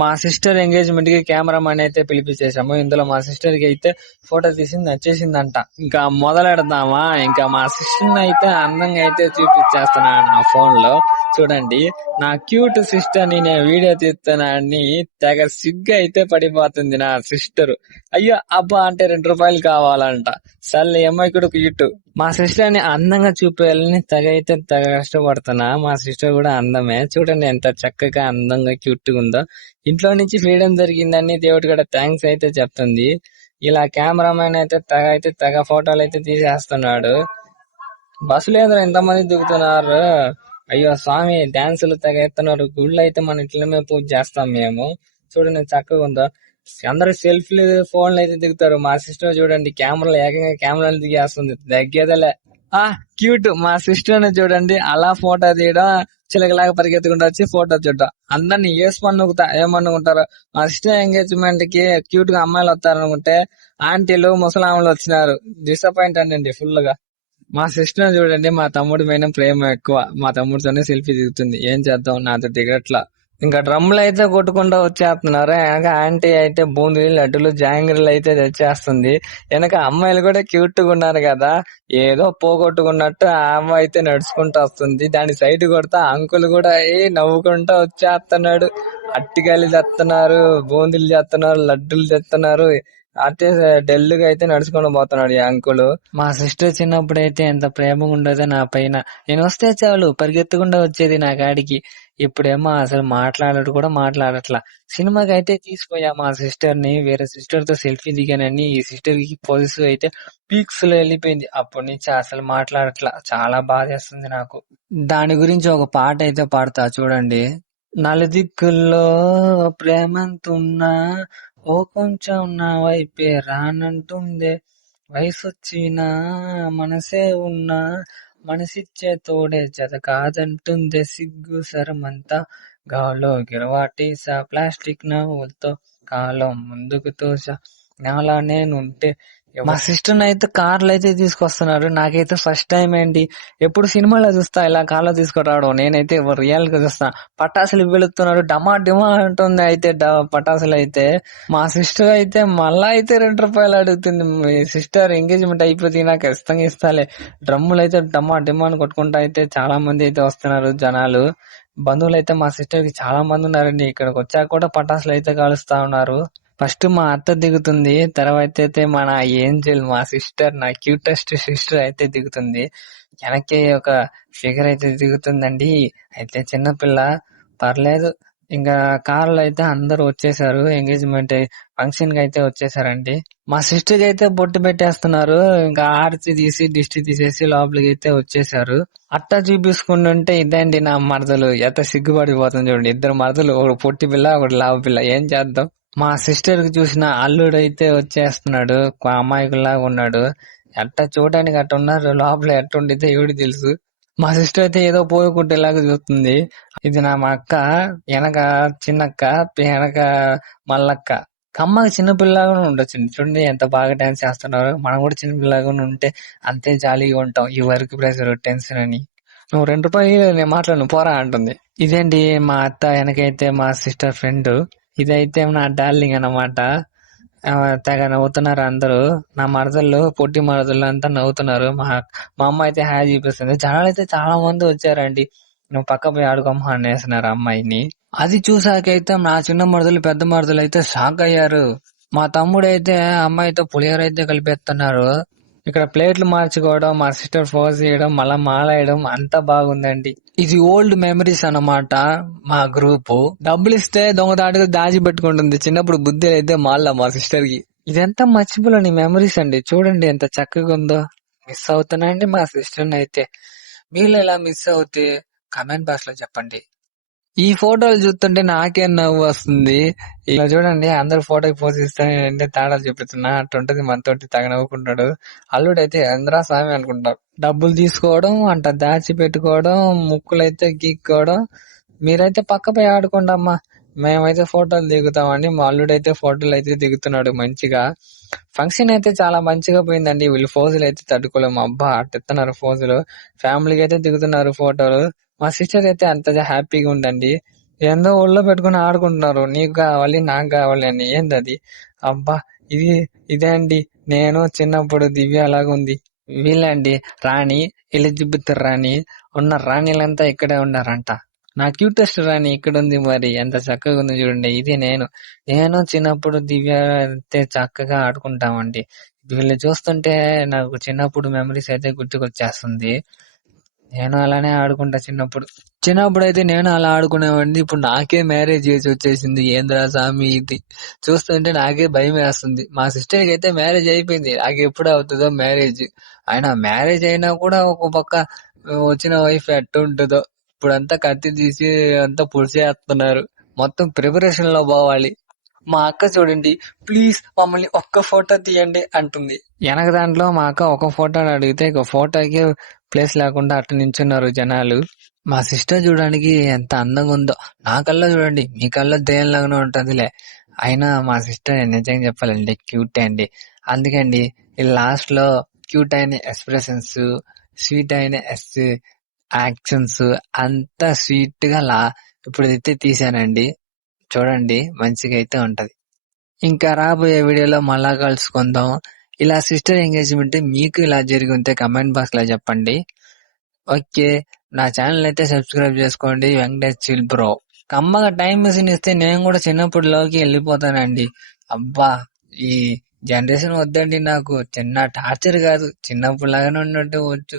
మా sister engagement కి cameraman అయితే పిలిపించేసాము. ఇందులో మా సిస్టర్ కి అయితే ఫోటో తీసింది నచ్చేసిందంట. ఇంకా మొదలెడదామా? ఇంకా మా సిస్టర్ అయితే అందంగా అయితే చూపించేస్తున్నాను నా ఫోన్ లో. చూడండి, నా క్యూట్ సిస్టర్ ని నేను వీడియో తీస్తున్నానని తెగ సిగ్గు అయితే పడిపోతుంది నా సిస్టర్. అయ్యో అబ్బా అంటే 2 రూపాయలు కావాలంట. సర్లే అమ్మాయి కూడా క్యూట్. మా సిస్టర్ ని అందంగా చూపేయాలని తెగ కష్టపడుతున్నా. మా సిస్టర్ కూడా అందమే. చూడండి ఎంత చక్కగా అందంగా క్యూట్ గా ఉందో. ఇంట్లో నుంచి ఫ్రీడమ్ దొరికిందని దేవుడి కూడా థ్యాంక్స్ అయితే చెప్తుంది. ఇలా కెమెరామెన్ అయితే తెగ ఫోటోలు అయితే తీసేస్తున్నాడు. బస్సులో ఏదో ఎంతమంది దిగుతున్నారు. అయ్యో స్వామి, డాన్సులు తెగ ఎత్తున్నారు. గుళ్ళు అయితే మన ఇట్లమే పూజ చేస్తాం మేము. చూడండి చక్కగా ఉందో. అందరూ సెల్ఫీలు ఫోన్లు అయితే దిగుతారు. మా సిస్టర్ చూడండి కెమెరాలు ఏకంగా కెమెరాలు దిగేస్తుంది. తగ్గేదలే. క్యూట్. మా సిస్టర్ ని చూడండి అలా ఫోటో తీయడం, చిలకలాగా పరిగెత్తుకుంటూ వచ్చి ఫోటో చూడడం. అందరినీ ఏమనుకుంటారు. మా సిస్టర్ ఎంగేజ్మెంట్ కి క్యూట్ గా అమ్మాయిలు వస్తారనుకుంటే ఆంటీలు ముసలాములు వచ్చినారు. డిసప్పాయింట్ అండి ఫుల్ గా. మా సిస్టర్ చూడండి, మా తమ్ముడి పైన ప్రేమ ఎక్కువ. మా తమ్ముడితోనే సెల్ఫీ దిగుతుంది. ఏం చేద్దాం, నాతో దిగట్లా. ఇంకా డ్రమ్లు అయితే కొట్టుకుంటూ వచ్చేస్తున్నారు. వెనక ఆంటీ అయితే బూందీలు, లడ్డులు, జాంగ్రీలు అయితే తెచ్చేస్తుంది. వెనక అమ్మాయిలు కూడా క్యూట్ గా ఉన్నారు కదా, ఏదో పోగొట్టుకున్నట్టు ఆ అమ్మాయి అయితే నడుచుకుంటూ వస్తుంది. దాని సైడ్ కొడతా అంకుల్ కూడా నవ్వుకుంటూ వచ్చేస్తున్నాడు. అట్టికాయలు తెస్తున్నారు, బూందీలు తెస్తున్నారు, లడ్డులు తెస్తున్నారు. అంటే డెల్లుగా అయితే నడుచుకొని పోతున్నాడు ఈ అంకుల్. మా సిస్టర్ చిన్నప్పుడు అయితే ఎంత ప్రేమగా ఉండేదో నా పైన. నేను వస్తే చాలు పరిగెత్తకుండా వచ్చేది నా కాడికి. ఇప్పుడేమో అసలు మాట్లాడట్లా. సినిమాకి అయితే తీసుకుపోయా మా సిస్టర్ ని. వేరే సిస్టర్ తో సెల్ఫీ దిగానని ఈ సిస్టర్ కి పోలీసు అయితే పీక్స్ లో వెళ్ళిపోయింది. అప్పటి నుంచి అసలు మాట్లాడట్లా. చాలా బాధేస్తుంది నాకు. దాని గురించి ఒక పాట అయితే పాడతా చూడండి. నలుదిక్కుల్లో ప్రేమంతున్నా ఓ కొంచెం నా వైపే రానంటుందే, వయసొచ్చినా మనసే ఉన్నా మనసిచ్చే తోడే జత కాదంటుందే, సిగ్గు సరమంతా గాల్లో గిరవాటేసా, ప్లాస్టిక్ నవ్వులతో కాలం ముందుకు తోసా, నాలా నేనుంటే. మా సిస్టర్ అయితే కార్లు అయితే తీసుకొస్తున్నారు. నాకైతే ఫస్ట్ టైం ఏంటి, ఎప్పుడు సినిమాలో చూస్తా ఇలా కార్లో తీసుకురావడం. నేనైతే రియల్ గా చూస్తా. పటాసులు వెళుతున్నారు, డమా డిమా అంటుంది. అయితే పటాసులు అయితే మా సిస్టర్ అయితే మళ్ళా అయితే 2 రూపాయలు అడుగుతుంది. మీ సిస్టర్ ఎంగేజ్మెంట్ అయిపోతే నాకు ఖచ్చితంగా ఇస్తాలే. డ్రమ్ములు అయితే డమా డిమా అని కొట్టుకుంటా అయితే చాలా మంది అయితే వస్తున్నారు జనాలు. బంధువులు అయితే మా సిస్టర్ కి చాలా మంది ఉన్నారండి. ఇక్కడికి వచ్చాక కూడా పటాసులు అయితే కాలుస్తా ఉన్నారు. ఫస్ట్ మా అత్త దిగుతుంది, తర్వాత అయితే మన ఏంజల్ మా సిస్టర్, నా క్యూటెస్ట్ సిస్టర్ అయితే దిగుతుంది. వెనక్కి ఒక ఫిగర్ అయితే దిగుతుందండి. అయితే చిన్నపిల్ల పర్లేదు. ఇంకా కార్లో అయితే అందరూ వచ్చేసారు. ఎంగేజ్మెంట్ ఫంక్షన్ కి అయితే వచ్చేసారండి. మా సిస్టర్ కి అయితే బొట్టు పెట్టేస్తున్నారు. ఇంకా ఆరతి తీసి దిష్టి తీసేసి లోపలికి అయితే వచ్చేసారు. అట్టా చూపించుకుంటుంటే ఇదండి నా మరదలు. ఎంత సిగ్గుపడిపోతుంది చూడండి. 2 మరదలు, ఒకటి పొట్టి పిల్ల, ఒకటి లావు పిల్ల. ఏం చేద్దాం. మా సిస్టర్ కి చూసిన అల్లుడు అయితే వచ్చేస్తున్నాడు. అమాయకుల్లాగా ఉన్నాడు. ఎట్టా చూడడానికి అట్ట ఉన్నారు, లోపల ఎట్ట ఉండితే ఎవడు తెలుసు. మా సిస్టర్ అయితే ఏదో పోయకుంటేలాగా చూస్తుంది. ఇది నా మా అక్క, వెనక చిన్నక్క, వెనక మల్లక్క. అమ్మకి చిన్నపిల్లగా ఉండొచ్చు. చూడండి ఎంత బాగా డాన్స్ చేస్తున్నారు. మనం కూడా చిన్నపిల్లగా ఉంటే అంతే జాలీగా ఉంటాం. ఈ వర్క్ ప్రెషర్, టెన్షన్ అని. నువ్వు 2 రూపాయలు నేను మాట్లాడు పోరా అంటుంది. ఇదేంటి మా అత్త, వెనకైతే మా సిస్టర్ ఫ్రెండ్. ఇదైతే నా డార్లింగ్ అన్నమాట. తెగ నవ్వుతున్నారు అందరూ. నా మరదళ్ళు, పొట్టి మరదళ్ళు అంతా నవ్వుతున్నారు. మా అమ్మ అయితే హాయ్ చూపిస్తుంది. జనాలు అయితే చాలా మంది వచ్చారండి. నువ్వు పక్క పోయి ఆడుకోమ్మా అనేసినారు అమ్మాయిని. అది చూసాకైతే నా చిన్న మరదలు, పెద్ద మరదలు అయితే షాక్ అయ్యారు. మా తమ్ముడు అయితే అమ్మాయితో పులిహోర అయితే కలిపేస్తున్నారు. ఇక్కడ ప్లేట్లు మార్చుకోవడం, మా సిస్టర్ ఫోజ్ చేయడం, మళ్ళా మాలేయడం అంతా బాగుందండి. ఇది ఓల్డ్ మెమరీస్ అన్నమాట. మా గ్రూప్ డబ్బులు ఇస్తే దొంగదాటుగా దాచి పెట్టుకుంటుంది. చిన్నప్పుడు బుద్ధి అయితే మా సిస్టర్ కి. ఇదంతా మర్చిపోలేని మెమరీస్ అండి. చూడండి ఎంత చక్కగా ఉందో. మిస్ అవుతానండి మా సిస్టర్ అయితే. మీరు ఎలా మిస్ అవుతే కమెంట్ బాక్స్ లో చెప్పండి. ఈ ఫోటోలు చూస్తుంటే నాకే నవ్వు వస్తుంది. ఇలా చూడండి అందరు ఫోటో పోజ్ ఇస్తే తేడాలు చూపిస్తున్నా అట్టుంటది. మనతోటి తగ నవ్వుకుంటాడు. అల్లుడైతే ఎంద్రా స్వామి అనుకుంటారు. డబ్బులు తీసుకోవడం, అంట దాచి పెట్టుకోవడం, ముక్కులైతే గీక్కోవడం. మీరైతే పక్కపై ఆడుకోండి అమ్మా, మేమైతే ఫోటోలు దిగుతామండి. మా అల్లుడైతే ఫోటోలు అయితే దిగుతున్నాడు మంచిగా. ఫంక్షన్ అయితే చాలా మంచిగా పోయిందండి. వీళ్ళు ఫోజులు అయితే తట్టుకోలేము. అబ్బా అట్టెత్తున్నారు ఫోజులు. ఫ్యామిలీకి అయితే దిగుతున్నారు ఫోటోలు. మా సిస్టర్ అయితే అంత హ్యాపీగా ఉందండి. ఏందో ఒళ్ళో పెట్టుకుని ఆడుకుంటున్నారు, నీకు కావాలి నాకు కావాలి అని. ఏంది అది? అబ్బా, ఇది ఇదే అండి నేను చిన్నప్పుడు దివ్య అలాగుంది. వీళ్ళండి రాణి, ఎలిజబెత్ రాణి. ఉన్న రాణిలంతా ఇక్కడే ఉన్నారంట. నా క్యూటెస్ట్ రాణి ఇక్కడ ఉంది, మరి ఎంత చక్కగా ఉంది చూడండి. ఇది నేను చిన్నప్పుడు దివ్య అయితే చక్కగా ఆడుకుంటామండి. వీళ్ళు చూస్తుంటే నాకు చిన్నప్పుడు మెమరీస్ అయితే గుర్తుకొచ్చేస్తుంది. నేను అలానే ఆడుకుంటా చిన్నప్పుడు అయితే నేను అలా ఆడుకునేవాడిని. ఇప్పుడు నాకే మ్యారేజ్ ఏజ్ వచ్చేసింది. ఏంద్రా స్వామి ఇది? చూస్తుంటే నాకే భయం వేస్తుంది. మా సిస్టర్ కి అయితే మ్యారేజ్ అయిపోయింది, నాకు ఎప్పుడు అవుతుందో మ్యారేజ్. అయినా మ్యారేజ్ అయినా కూడా ఒక పక్క వచ్చిన వైఫ్ ఎట్టు ఉంటుందో. ఇప్పుడంతా కత్తి తీసి అంతా పొడిచేస్తున్నారు. మొత్తం ప్రిపరేషన్ లో పోవాలి. మా అక్క చూడండి, ప్లీజ్ మమ్మల్ని ఒక్క ఫోటో తీయండి అంటుంది. వెనక దాంట్లో మా అక్క ఒక ఫోటో అడిగితే ఇక ఫోటోకి ప్లేస్ లేకుండా అట్ట నించున్నారు జనాలు. మా సిస్టర్ చూడడానికి ఎంత అందంగా ఉందో. నా కల్లో చూడండి, మీ కల్లో దేనిలాగానే ఉంటుందిలే. అయినా మా సిస్టర్ నిజంగా చెప్పాలండి క్యూట్ అండి. అందుకండి ఈ లాస్ట్ లో క్యూట్ అయిన ఎక్స్ప్రెషన్స్, స్వీట్ అయిన యాక్షన్స్ అంతా స్వీట్ గా ఇప్పుడైతే తీసానండి. చూడండి, మంచిగా అయితే ఉంటది. ఇంకా రాబోయే వీడియోలో మళ్ళా కలుసుకుందాం. ఇలా సిస్టర్ ఎంగేజ్మెంట్ మీకు ఇలా జరిగి ఉంటే కమెంట్ బాక్స్ లో చెప్పండి. ఓకే, నా ఛానల్ అయితే సబ్స్క్రైబ్ చేసుకోండి. Venkatesh chill bro. కమ్మగా టైం మిషన్ ఇస్తే నేను కూడా చిన్నప్పటిలోకి వెళ్ళిపోతానండి. అబ్బా, ఈ జనరేషన్ వద్దండి నాకు. చిన్న టార్చర్ కాదు, చిన్నప్పుడు లాగానే ఉన్నట్టు వచ్చు.